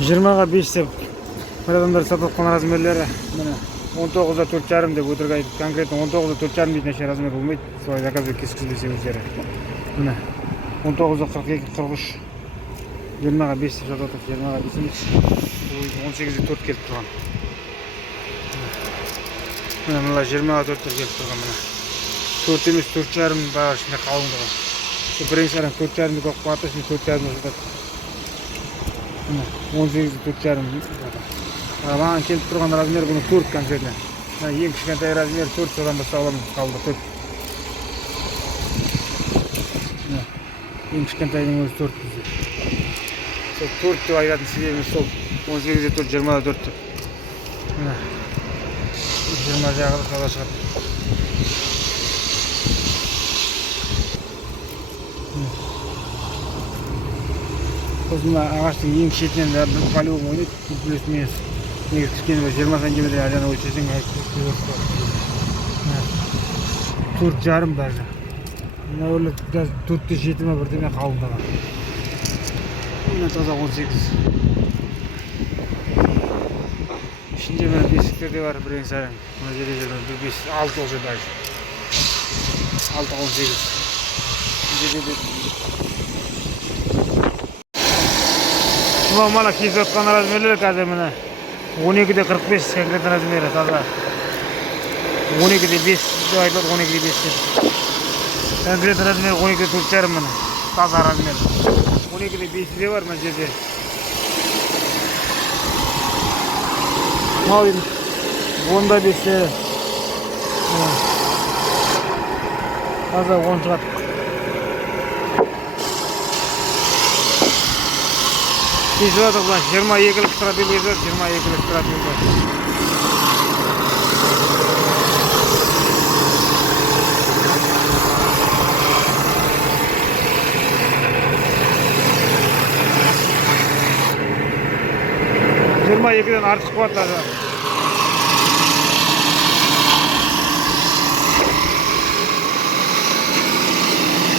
20'ga 5 деп bir adamlar satып atқан размерлері міне 19'da 4,5 деп өтірік айтып, конкретно 19'da 4,5 дейтін әше размер болмайды. Солай заказбек кескізбесе өздері. Міне 19'da 42, 43, 20'ga 5 деп жатып отыр, 20'ga 5 емес. 18'de 4 келіп тұрған. Міне мына 20'ga 4 келіп тұрған міне. 4 емес 4,5 баға ішінде қалыңдығы. Бірінші саран 4,5 көп қуаты, şimdi 4,5 жатады. Міне 18'de 4,5 маған келіп тұрған размер бұны 4 конкретно. Ең кішкентай размер 4, содан бастап аламыз қалды 4. Ең кішкентайдың өзі 4 бізде. Сол 4 деп айтатын себебіміз сол 18'de 4, 20'da 4 деп. 20 жағы да сала шығады. Сосын ағаштың ең шетінен бір полигон ойнайды, плюс минус. Негізі кішкене 20 сантиметр айдан өлшесең төрт жарым даже. Мына өрлі 4'те 7 ма бірдеме қалыңдығы. Мына таза 18. İçinde böyle besiktер де бар бірең сарың. Мына жерде бір 5, 6 olsa даже. 6, 18. Мына мана кезіп отқан размерлер қазір міне 12'de 45 конкретно размері таза. 12'de 5 деп айтылады, 12'de 5 деп. Конкретно размері 12'de 4,5 міне. Таза размер. 12'de 5 де бар мына жерде. Мал енді 10'da 5'лері. Таза 10 шығады. Biz var da 22'lik strateji var, 22'lik strateji var. Yirmi ikiden artık kuatlar.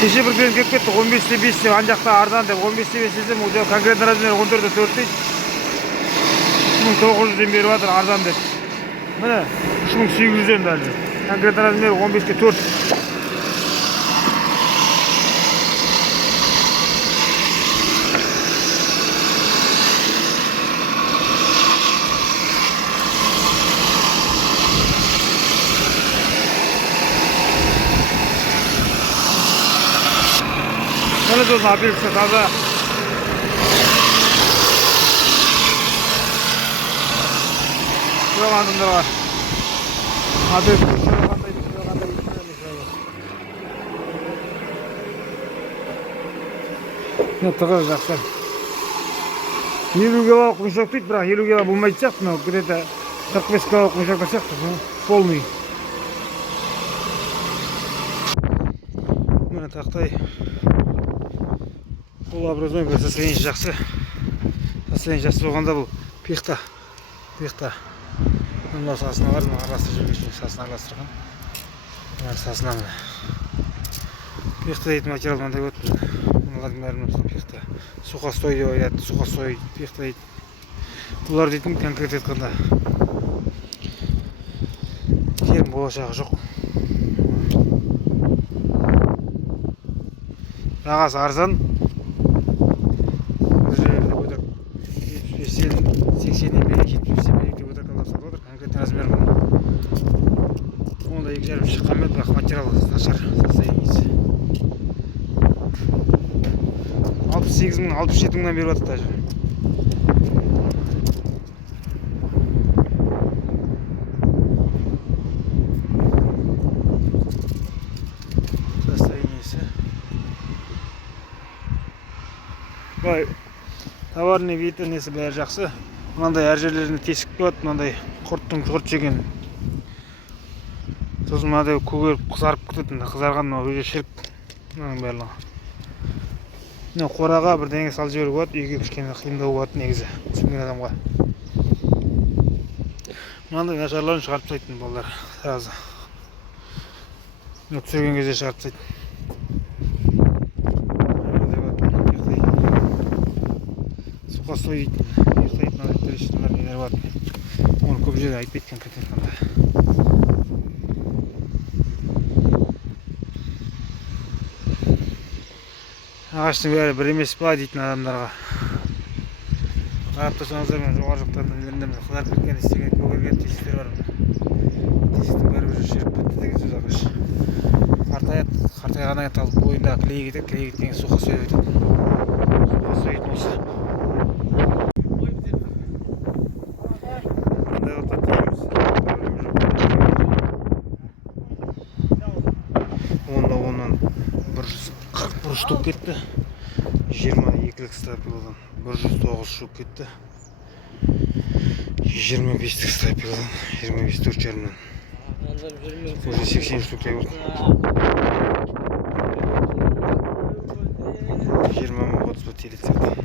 Kişi bir gün kökketti 15'te 5 деп анжақта арзан деп 15'те 5 десем уже конкретно размер 14'те 4 дейді. 3900'ден беріп жатыр арзан деп. Міне 3800'ден даже. Конкретно размер 15'те 4. Öyle de olsun hafifse taze. Şuralarında var. Hafif ne tıkır жақсы. 50 килолық мешок дейді, бірақ 50 кило болмайды сияқты, но где-то 45 килолық мешоктар сияқты, полный. Міне тақтай. Бұл образной бір состояние жақсы. Состояние жақсы болғанда бұл пихта. Мына сасына бар, араластырып жүрген үшін сасын араластырған. Мына сасына міне. Пихта дейтін материал мынандай болады бізде. Мыналардың бәрін пихта. Сухостой деп айтады, сухостой пихта дейді. Бұлар дейтін конкрет айтқанда керім болашағы жоқ. Бағасы арзан. 80'den beri 70'den beri деп өтіркалап сатып отыр. Конкретно размер бұл. Онда 2,5 шыққан бет, бірақ материал нашар состояниесі. 68 мың, 67 мыңнан беріп жатыр даже. Состояниесі. Бай, товарный виді несі бәрі жақсы. Мынандай әр жерлерінде тесік болады, мынандай құрт жеген. Сосын мынандай көгеріп қызарып кететін, қызарған өже шіріп. Мынаның барлығы. Мына қораға бірдеңе салып жіберуге болады, үйге кішкене қиындау болады негізі түсінген адамға. Мынандай нашарларын шығарып тастайтын балалар сразу. Түсірген кезде шығарып тастайды. Сухостой дейтін. трещиналар нелер бар. Оны көп жерде айтып кеткен кеткенде. Ағаштың бәрі бір емес па дейтін адамдарға. Қарап тұрсаңыздар, мен жоғары жақтардан нелерінде қызарып кеткен істеген көгерген тесіктер бар. Тесіктің бәрі уже шіріп бітті деген сөз ағаш. Қартайғаннан кейін бойындағы клей кетеді, клей кеткеннен суға сүйіп өтеді. Суға сүйетін осы. Оннан 141 штук кетті. 22-лік стропиладан 109 штук кетті. 25-лік стропиладан 25 4,5-нен уже 80 штуктей болды. 20 мың 30 телет сияқты.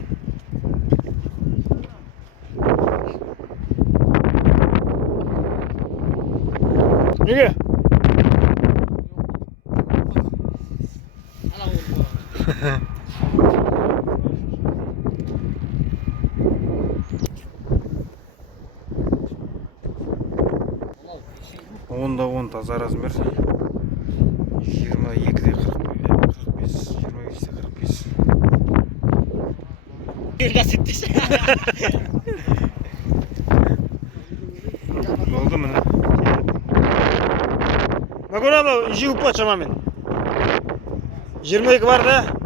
Неге? Onda 10 таза размер. 22'de 45, 25'de 45. Oldu mu ne? Bak ona abla işi upa çamamen. 22 var da.